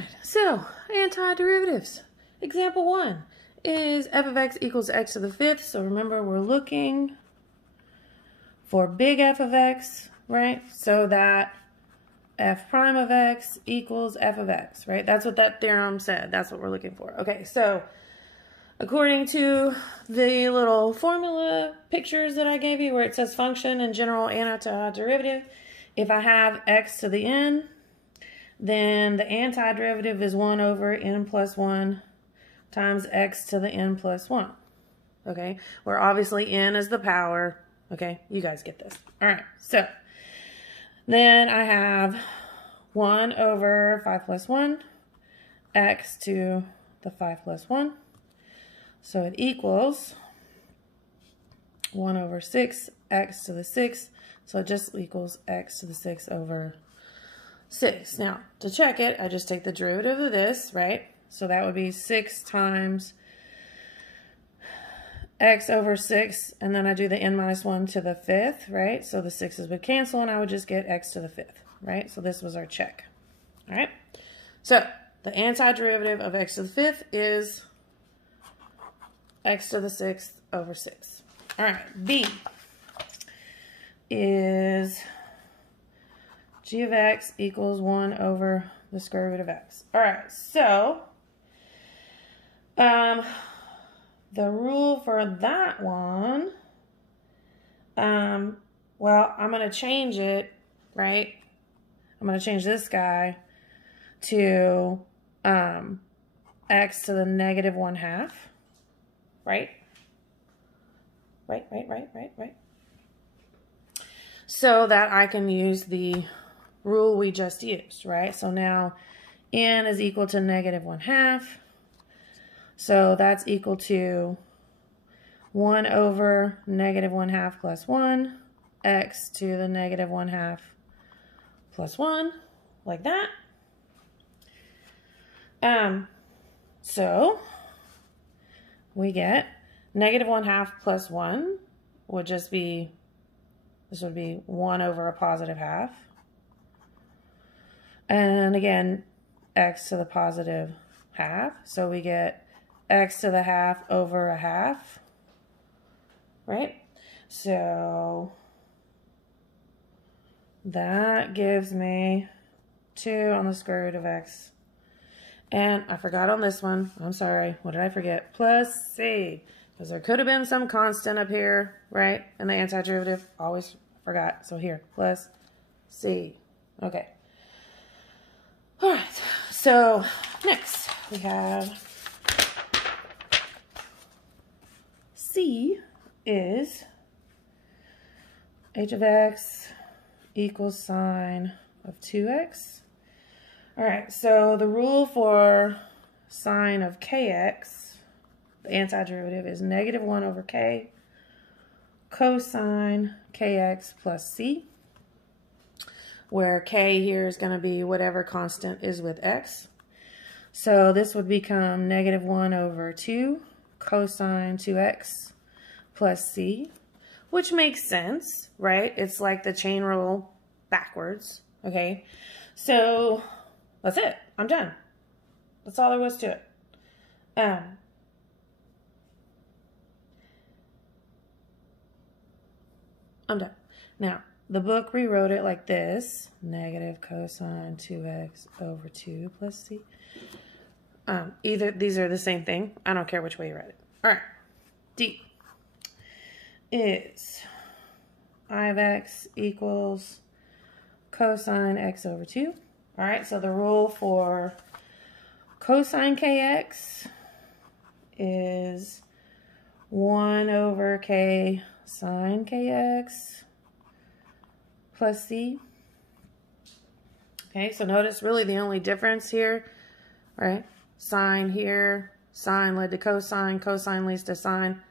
right, so antiderivatives. Example 1 is f of x equals x to the fifth. So remember, we're looking for big F of x, right? So that f prime of x equals f of x, right? That's what that theorem said. That's what we're looking for. Okay, so according to the little formula pictures that I gave you where it says function and general antiderivative, if I have x to the n, then the antiderivative is 1 over n plus 1 times x to the n plus 1. Okay, where obviously n is the power. Okay, you guys get this. All right, so then I have 1 over 5 plus 1, x to the 5 plus 1. So it equals 1 over 6, x to the 6. So it just equals x to the 6 over 6. Now, to check it, I just take the derivative of this, right? So that would be 6 times x over 6, and then I do the n minus 1 to the fifth, right? So the 6's would cancel, and I would just get x to the fifth, right? So this was our check, all right? So the antiderivative of x to the fifth is x to the 6th over 6. All right, B is g of x equals 1 over the square root of x. All right, so the rule for that one, well, I'm going to change it, right? I'm going to change this guy to x to the negative 1/2, right? Right. So that I can use the rule we just used, right? So now n is equal to negative 1/2. So that's equal to 1 over negative 1/2 plus 1, x to the negative 1/2 plus 1, like that. So we get negative 1/2 plus 1 would just be, this would be 1 over a positive half. And again, x to the positive half. So we get x to the half over a half, right? So that gives me 2 on the square root of x. And I forgot on this one. I'm sorry. What did I forget? Plus c. Because there could have been some constant up here, right? And the antiderivative, always forgot. So here, plus c. Okay. All right. So next we have C is h of x equals sine of 2x. All right, so the rule for sine of kx, the antiderivative, is negative 1 over k cosine kx plus c, where k here is going to be whatever constant is with x. So this would become negative 1 over 2 cosine 2x plus c, which makes sense, right? It's like the chain rule backwards, okay? So that's it. I'm done. That's all there was to it. I'm done. Now, the book rewrote it like this: negative cosine 2x over 2 plus c. Either these are the same thing. I don't care which way you read it. All right. D is I of x equals cosine x over 2. All right, so the rule for cosine kx is 1 over k sine kx plus c. Okay, so notice really the only difference here, right? Sine here, sine led to cosine, cosine leads to sine.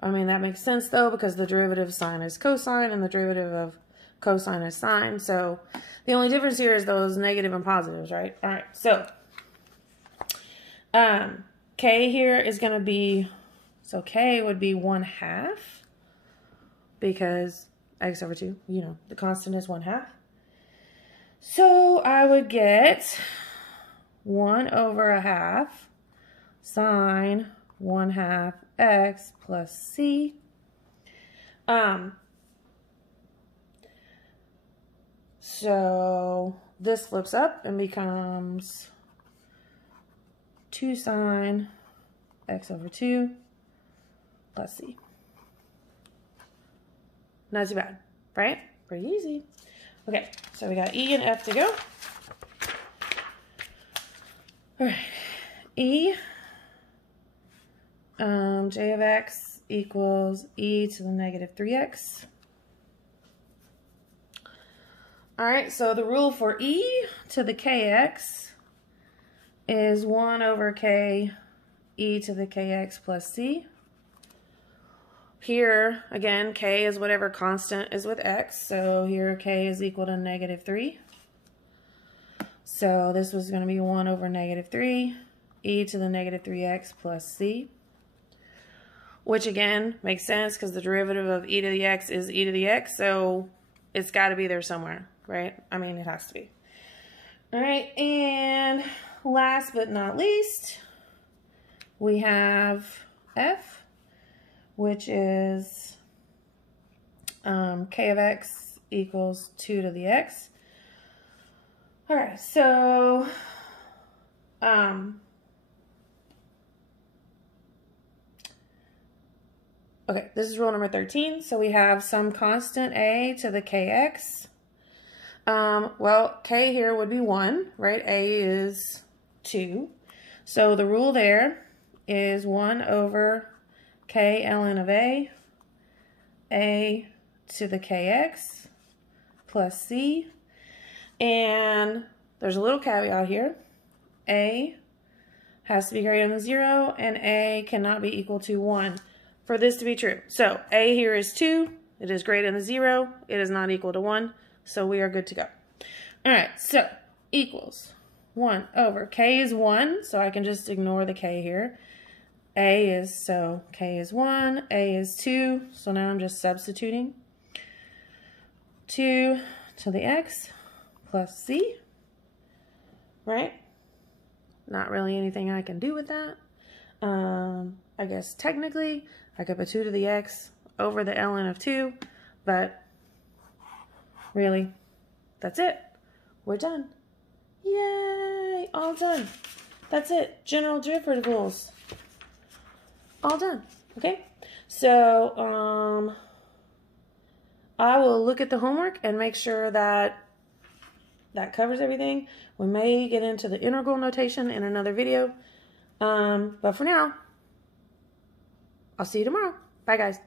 I mean, that makes sense though, because the derivative of sine is cosine and the derivative of cosine is sine. So the only difference here is those negative and positives, right? All right, so k here is going to be, so k would be 1/2 because x over 2, you know, the constant is 1/2. So I would get 1 over a half sine 1/2 x plus c. So this flips up and becomes 2 sine x over 2 plus c. Not too bad, right? Pretty easy. Okay, so we got E and F to go. All right, E, j of x equals e to the negative 3x. All right, so the rule for e to the kx is 1 over k e to the kx plus c. Here, again, k is whatever constant is with x, so here k is equal to negative 3. So this was going to be 1 over negative 3 e to the negative 3x plus c, which again makes sense because the derivative of e to the x is e to the x, so it's got to be there somewhere, right? I mean, it has to be. All right, and last but not least, we have f, which is k of x equals 2 to the x. All right, so okay, this is rule number 13. So we have some constant a to the kx. Well, k here would be 1, right? A is 2. So the rule there is 1 over k ln of a to the kx plus c. And there's a little caveat here. A has to be greater than 0, and a cannot be equal to 1 for this to be true. So a here is 2. It is greater than 0. It is not equal to 1. So we are good to go. All right, so equals 1 over k is 1, so I can just ignore the k here. A is, so k is 1, a is 2, so now I'm just substituting 2 to the x plus c, right? Not really anything I can do with that. I guess technically I could put 2 to the x over the ln of 2, but really, that's it. We're done. Yay! All done. That's it. General derivative rules. All done. Okay? So, I will look at the homework and make sure that that covers everything. We may get into the integral notation in another video. But for now, I'll see you tomorrow. Bye, guys.